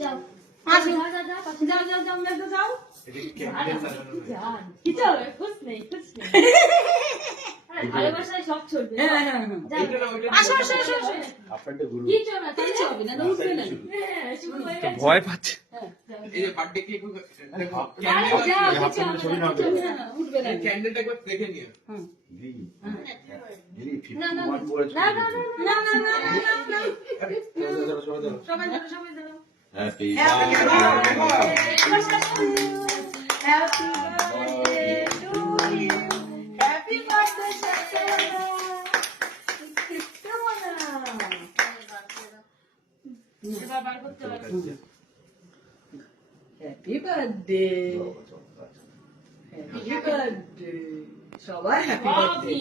যাও कुछ नहीं ভালোবাসায় সব চলবে ভয় পাচ্ছে ক্যান্ডেলটা একবার দেখে নিও Happy Happy birthday to you. Happy birthday, Shakira. Happy birthday. Happy birthday. সবাই happy birthday.